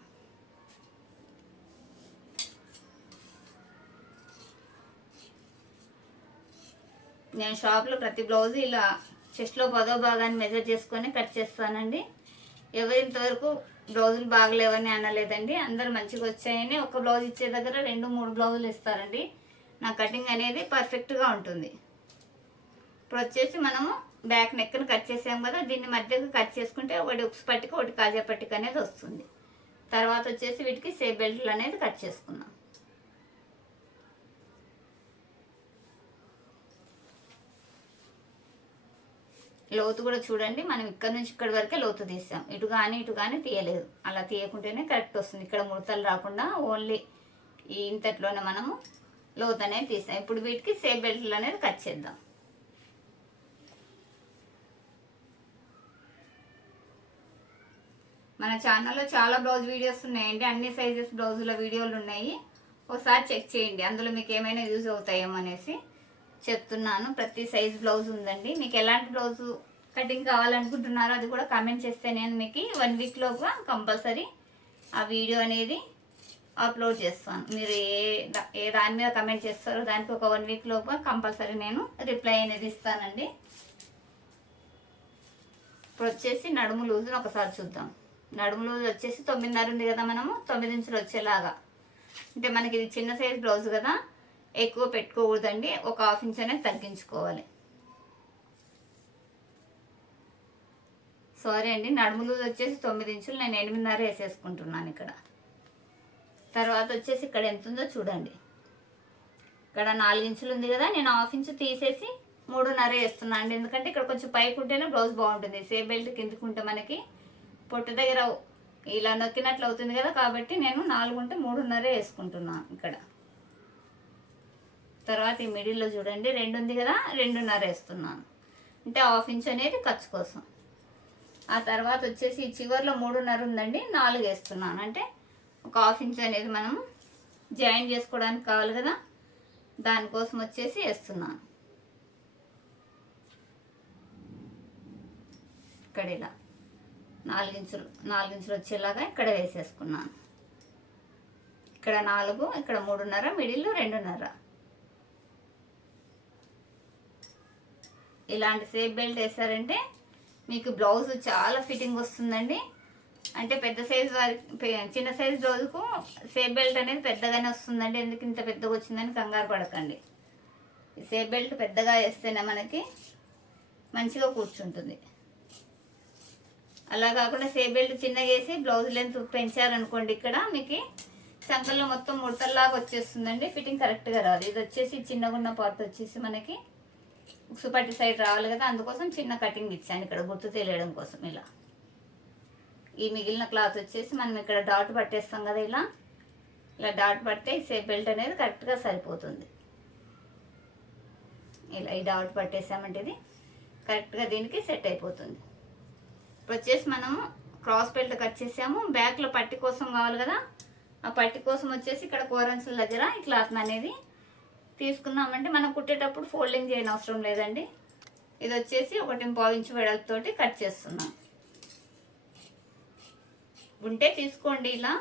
నేను షాప్లో ప్రతి బ్లౌజ్ ఇలా చెస్ట్లో 10వ భాగాన్ని మెజర్ చేసుకొని కట్ చేస్తానండి. ఇంతవరకు బ్లౌజులు బాగలేవని అనలేదండి, అందరు మంచిగా వచ్చాయని. ఒక బ్లౌజ్ ఇచ్చే దగ్గర 2-3 బ్లౌజులు ఇస్తారండి. నా కటింగ్ అనేది పర్ఫెక్ట్గా ఉంటుంది. ఇప్పుడు వచ్చేసి మనము బ్యాక్ నెక్ని కట్ చేసాం కదా, దీన్ని మధ్యకు కట్ చేసుకుంటే ఒకటి ఉక్స్ పట్టిక ఒకటి కాజా పట్టిక అనేది వస్తుంది. తర్వాత వచ్చేసి వీటికి సేఫ్ బెల్ట్లు అనేది కట్ చేసుకున్నాం. లోతు కూడా చూడండి, మనం ఇక్కడ నుంచి ఇక్కడి వరకే లోతు తీసాం. ఇటు కానీ తీయలేదు. అలా తీయకుంటేనే కరెక్ట్ వస్తుంది. ఇక్కడ ముడతలు రాకుండా ఓన్లీ ఈ ఇంతట్లోనే మనము లోతు అనేది తీసాం. ఇప్పుడు వీటికి సేఫ్ బెల్ట్లు అనేది కట్ చేద్దాం. మన ఛానల్లో చాలా బ్లౌజ్ వీడియోస్ ఉన్నాయండి, అన్ని సైజెస్ బ్లౌజుల వీడియోలు ఉన్నాయి. ఒకసారి చెక్ చేయండి, అందులో మీకు ఏమైనా యూజ్ అవుతాయేమో అనేసి చెప్తున్నాను. ప్రతి సైజ్ బ్లౌజ్ ఉందండి. మీకు ఎలాంటి బ్లౌజు కటింగ్ కావాలనుకుంటున్నారో అది కూడా కామెంట్ చేస్తే నేను మీకు 1 వీక్లోగా కంపల్సరీ ఆ వీడియో అనేది అప్లోడ్ చేస్తాను. మీరు ఏ దాని మీద కమెంట్ చేస్తారో దానికి ఒక 1 వీక్లోగా కంపల్సరీ నేను రిప్లై అనేది ఇస్తానండి. ఇప్పుడు వచ్చేసి నడుము లూజును ఒకసారి చూద్దాం. నడుము లూజు వచ్చేసి 9.5 ఉంది కదా, మనము 9 ఇంచులు వచ్చేలాగా. అంటే మనకి ఇది చిన్న సైజ్ బ్లౌజ్ కదా, ఎక్కువ పెట్టుకోకూడదండి. ఒక 1/2 ఇంచ్ అనేది తగ్గించుకోవాలి. సారీ అండి, నడుము లూజ్ వచ్చేసి 9 ఇంచులు, నేను 8.5 వేసేసుకుంటున్నాను ఇక్కడ. తర్వాత వచ్చేసి ఇక్కడ ఎంత ఉందో చూడండి. ఇక్కడ 4 ఇంచులు ఉంది కదా, నేను 1/2 ఇంచ్ తీసేసి 3.5 వేస్తున్నాను అండి. ఎందుకంటే ఇక్కడ కొంచెం పైకి ఉంటేనే బ్లౌజ్ బాగుంటుంది. సేఫ్ బెల్ట్ కిందకుంటే మనకి పొట్టు దగ్గర ఇలా నొక్కినట్లు అవుతుంది కదా, కాబట్టి నేను 4 ఉంటే 3.5 వేసుకుంటున్నాను ఇక్కడ. తర్వాత ఈ మిడిల్లో చూడండి 2 ఉంది కదా, 2.5 వేస్తున్నాను. అంటే 1/2 ఇంచ్ అనేది ఖర్చు కోసం. ఆ తర్వాత వచ్చేసి ఈ చివరిలో 3.5 ఉందండి, 4 వేస్తున్నాను. అంటే ఒక 1/2 ఇంచ్ అనేది మనం జాయిన్ చేసుకోవడానికి కావాలి కదా, దానికోసం వచ్చేసి వేస్తున్నాను. ఇక్కడ ఇలా 4 ఇంచులు వచ్చేలాగా ఇక్కడ వేసేసుకున్నాను. ఇక్కడ 4, ఇక్కడ 3.5, మిడిల్లో 2.5. ఇలాంటి సేఫ్ బెల్ట్ వేసారంటే మీకు బ్లౌజ్ చాలా ఫిట్టింగ్ వస్తుందండి. అంటే పెద్ద సైజు వారికి, చిన్న సైజు బ్లౌజ్కు సేఫ్ బెల్ట్ అనేది పెద్దగానే వస్తుందండి. ఎందుకు ఇంత పెద్దగా వచ్చిందని కంగారు పడకండి. ఈ సేఫ్ బెల్ట్ పెద్దగా వేస్తేనే మనకి మంచిగా కూర్చుంటుంది. అలా కాకుండా సేఫ్ బెల్ట్ చిన్నగా వేసి బ్లౌజ్ లెంత్ పెంచారనుకోండి, ఇక్కడ మీకు సంకల్లో మొత్తం ముడతల్లాగా వచ్చేస్తుందండి. ఫిట్టింగ్ కరెక్ట్గా రాదు. ఇది వచ్చేసి చిన్నగా ఉన్న పార్ట్ వచ్చేసి మనకి ఉక్సుపట్టి సైడ్ రావాలి కదా, అందుకోసం చిన్న కటింగ్ ఇచ్చాను ఇక్కడ గుర్తు తెలియడం కోసం. ఈ మిగిలిన క్లాత్ వచ్చేసి మనం ఇక్కడ డాట్ పట్టేస్తాం కదా, ఇలా డాట్ పడితే ఈ సేఫ్ బెల్ట్ అనేది కరెక్ట్గా సరిపోతుంది. ఇలా ఈ డాట్ పట్టేసామంటే ఇది కరెక్ట్గా దీనికి సెట్ అయిపోతుంది. ఇప్పుడు వచ్చేసి మనము క్రాస్ బెల్ట్ కట్ చేసాము. బ్యాక్లో పట్టి కోసం కావాలి కదా, ఆ పట్టి కోసం వచ్చేసి ఇక్కడ కోరన్సుల దగ్గర ఈ క్లాత్ అనేది తీసుకున్నామంటే మనం కుట్టేటప్పుడు ఫోల్డింగ్ చేయని అవసరం లేదండి. ఇది వచ్చేసి 1.5 ఇంచ్ వెడల్పుతోటి కట్ చేస్తున్నాం. ఉంటే తీసుకోండి ఇలా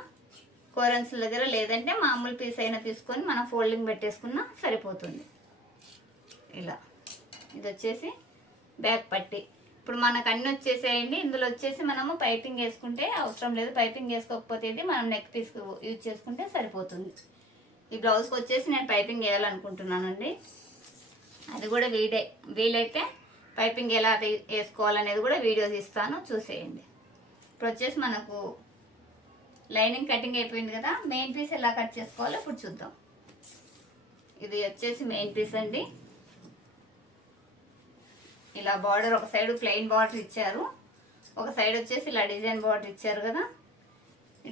కోరన్సుల దగ్గర, లేదంటే మామూలు పీస్ అయినా తీసుకొని మనం ఫోల్డింగ్ పెట్టేసుకున్నా సరిపోతుంది. ఇలా ఇది వచ్చేసి బ్యాక్ పట్టి. ఇప్పుడు మనకు అన్నీ వచ్చేసేయండి. ఇందులో వచ్చేసి మనము పైపింగ్ వేసుకుంటే అవసరం లేదు. పైపింగ్ వేసుకోకపోతే ఇది మనం నెక్ పీస్ యూజ్ చేసుకుంటే సరిపోతుంది. ఈ బ్లౌజ్కి వచ్చేసి నేను పైపింగ్ వేయాలనుకుంటున్నానండి. అది కూడా వీలైతే పైపింగ్ ఎలా వేసుకోవాలనేది కూడా వీడియో తీస్తాను, చూసేయండి. ఇప్పుడు వచ్చేసి మనకు లైనింగ్ కటింగ్ అయిపోయింది కదా, మెయిన్ పీస్ ఎలా కట్ చేసుకోవాలో ఇప్పుడు చూద్దాం. ఇది వచ్చేసి మెయిన్ పీస్ అండి. ఇలా బార్డర్ ఒక సైడ్ ప్లెయిన్ బార్డర్ ఇచ్చారు, ఒక సైడ్ వచ్చేసి ఇలా డిజైన్ బార్డర్ ఇచ్చారు కదా.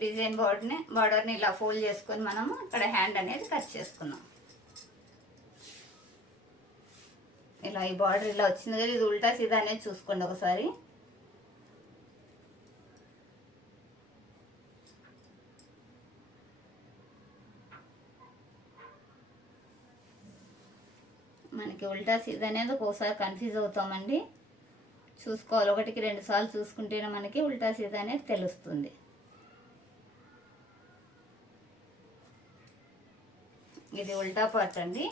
డిజైన్ బార్డర్ని ఇలా ఫోల్డ్ చేసుకొని మనము ఇక్కడ హ్యాండ్ అనేది కట్ చేసుకున్నాం. ఇలా ఈ బార్డర్ ఇలా వచ్చింది కదా, ఇది ఉల్టా సీదా అనేది చూసుకోండి ఒకసారి. మనకి ఉల్టా సీదా అనేది ఒక్కోసారి కన్ఫ్యూజ్ అవుతామండి, చూసుకోవాలి. 1కి 2 సార్లు చూసుకుంటేనే మనకి ఉల్టా సీదా అనేది తెలుస్తుంది. ఇది ఉల్టా పార్ట్ అండి.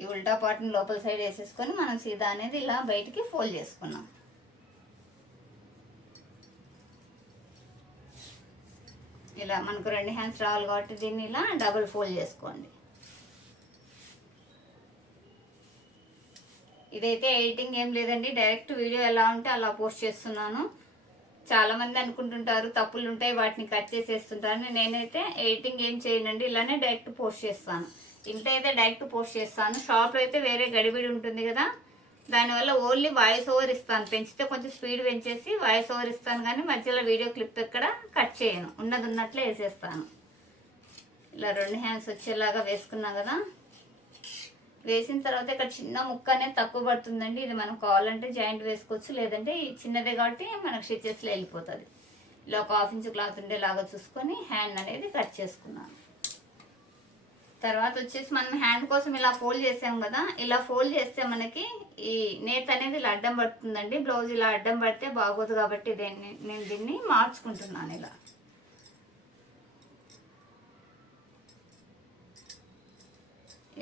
ఈ ఉల్టా పార్ట్ని లోపల సైడ్ వేసేసుకొని మనం సీదా అనేది ఇలా బయటికి ఫోల్డ్ చేసుకున్నాం. ఇలా మనకు 2 హ్యాండ్స్ రావాలి కాబట్టి దీన్ని ఇలా డబుల్ ఫోల్డ్ చేసుకోండి. ఇదైతే ఎడిటింగ్ ఏం లేదండి, డైరెక్ట్ వీడియో ఎలా ఉంటే అలా పోస్ట్ చేస్తున్నాను. చాలామంది అనుకుంటుంటారు తప్పులు ఉంటాయి వాటిని కట్ చేసేస్తుంటారు. నేనైతే ఎడిటింగ్ ఏం చేయనండి, ఇలానే డైరెక్ట్ పోస్ట్ చేస్తాను. ఇంట్లో అయితే డైరెక్ట్ పోస్ట్ చేస్తాను. షాప్లో అయితే వేరే గడిబిడి ఉంటుంది కదా, దానివల్ల ఓన్లీ వాయిస్ ఓవర్ ఇస్తాను. పెంచితే కొంచెం స్పీడ్ పెంచేసి వాయిస్ ఓవర్ ఇస్తాను, కానీ మధ్యలో వీడియో క్లిప్ ఎక్కడ కట్ చేయను, ఉన్నది ఉన్నట్లే వేసేస్తాను. ఇలా 2 హ్యాండ్స్ వచ్చేలాగా వేసుకున్నాం కదా. వేసిన తర్వాత ఇక్కడ చిన్న ముక్క అనేది తక్కువ పడుతుందండి. ఇది మనం కావాలంటే జాయింట్ వేసుకోవచ్చు, లేదంటే ఈ చిన్నదే కాబట్టి మనకు స్టిచెస్లో వెళ్ళిపోతుంది. ఇలా ఒక 1/2 ఇంచ్ క్లాత్ ఉండేలాగా చూసుకొని హ్యాండ్ అనేది కట్ చేసుకున్నాను. తర్వాత వచ్చేసి మనం హ్యాండ్ కోసం ఇలా ఫోల్డ్ చేసాం కదా, ఇలా ఫోల్డ్ చేస్తే మనకి ఈ నేత అనేది ఇలా అడ్డం పడుతుందండి. బ్లౌజ్ ఇలా అడ్డం పడితే బాగోదు కాబట్టి నేను దీన్ని మార్చుకుంటున్నాను.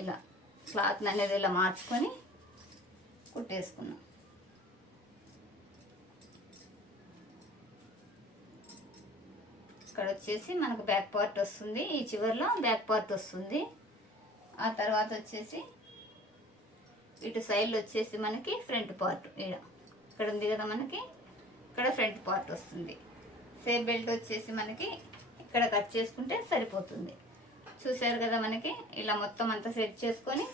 ఇలా క్లాత్ అనేది ఇలా మార్చుకొని కుట్టేసుకున్నాం. ఇక్కడ వచ్చేసి మనకు బ్యాక్ పార్ట్ వస్తుంది, ఈ చివరిలో బ్యాక్ పార్ట్ వస్తుంది. ఆ తర్వాత వచ్చేసి ఇటు సైడ్లో వచ్చేసి మనకి ఫ్రంట్ పార్ట్ ఇక్కడ ఉంది కదా, మనకి ఇక్కడ ఫ్రంట్ పార్ట్ వస్తుంది. సేఫ్ బెల్ట్ వచ్చేసి మనకి ఇక్కడ కట్ చేసుకుంటే సరిపోతుంది. చూసారు కదా, మనకి ఇలా మొత్తం అంతా సెట్ చేసుకొని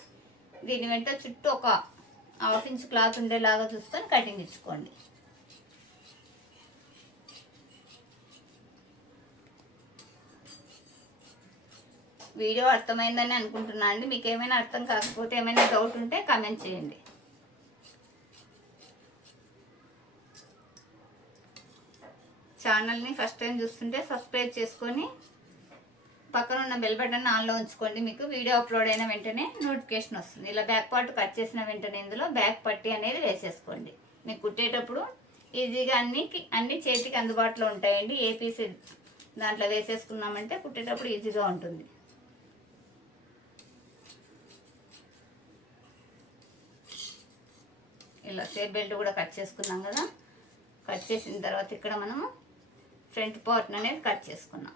దీని వెంట చుట్టూ ఒక 1/2 ఇంచ్ క్లాత్ ఉండేలాగా చూసుకొని కటింగ్ ఇచ్చుకోండి. వీడియో అర్థమైందని అనుకుంటున్నా అండి. మీకు ఏమైనా అర్థం కాకపోతే ఏమైనా డౌట్ ఉంటే కామెంట్ చేయండి. ఛానల్ని ఫస్ట్ టైం చూస్తుంటే సబ్స్క్రైబ్ చేసుకొని పక్కన ఉన్న బెల్ బటన్ ఆన్లో ఉంచుకోండి. మీకు వీడియో అప్లోడ్ అయిన వెంటనే నోటిఫికేషన్ వస్తుంది. ఇలా బ్యాక్ పార్ట్ కట్ చేసిన వెంటనే ఇందులో బ్యాక్ పట్టీ అనేది వేసేసుకోండి. మీకు కుట్టేటప్పుడు ఈజీగా అన్ని చేతికి అందుబాటులో ఉంటాయండి. ఏ పీస్ దాంట్లో వేసేసుకున్నామంటే కుట్టేటప్పుడు ఈజీగా ఉంటుంది. ఇలా సేఫ్ బెల్ట్ కూడా కట్ చేసుకున్నాం కదా. కట్ చేసిన తర్వాత ఇక్కడ మనము ఫ్రంట్ పార్ట్ అనేది కట్ చేసుకున్నాం.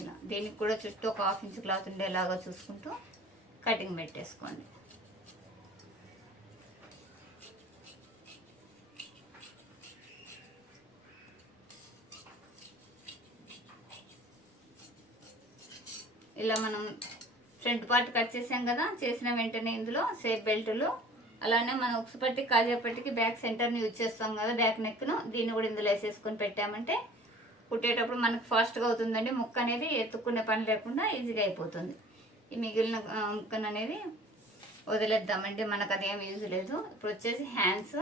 ఇలా దీనికి కూడా చుట్టూ ఒక 1/2 ఇంచ్ క్లాత్ ఉండేలాగా చూసుకుంటూ కటింగ్ పెట్టేసుకోండి. ఇలా మనం ఫ్రంట్ పార్ట్ కట్ చేసాం కదా, చేసిన వెంటనే ఇందులో సేఫ్ బెల్టులు, అలానే మనం ఉక్సు పట్టి కాజా పట్టికి బ్యాక్ సెంటర్ని యూజ్ చేస్తాం కదా, బ్యాక్ నెక్ను, దీన్ని కూడా ఇందులో వేసేసుకొని పెట్టామంటే కుట్టేటప్పుడు మనకు ఫాస్ట్గా అవుతుందండి. ముక్క అనేది ఎత్తుక్కునే పని లేకుండా ఈజీగా అయిపోతుంది. ఈ మిగిలిన ముక్కను అనేది వదిలేద్దామండి, మనకు అదేం యూజ్ లేదు. ఇప్పుడు వచ్చేసి hands,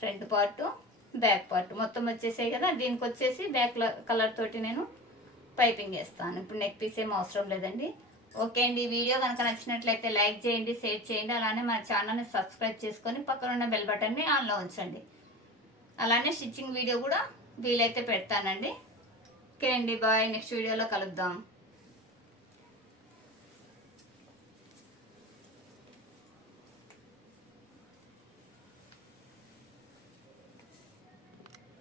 front part, back part మొత్తం వచ్చేసాయి కదా. దీనికి వచ్చేసి బ్యాక్ కలర్ తోటి నేను పైపింగ్ వేస్తాను. ఇప్పుడు నెక్ పీస్ ఏం అవసరం లేదండి. ఓకే అండి, ఈ వీడియో కనుక నచ్చినట్లయితే లైక్ చేయండి, షేర్ చేయండి, అలానే మన ఛానల్ని సబ్స్క్రైబ్ చేసుకొని పక్కన ఉన్న బెల్ బటన్ని ఆన్లో ఉంచండి. అలానే స్టిచ్చింగ్ వీడియో కూడా వీలైతే పెడతానండి. ఓకే అండి, బాయ్. నెక్స్ట్ వీడియోలో కలుద్దాం.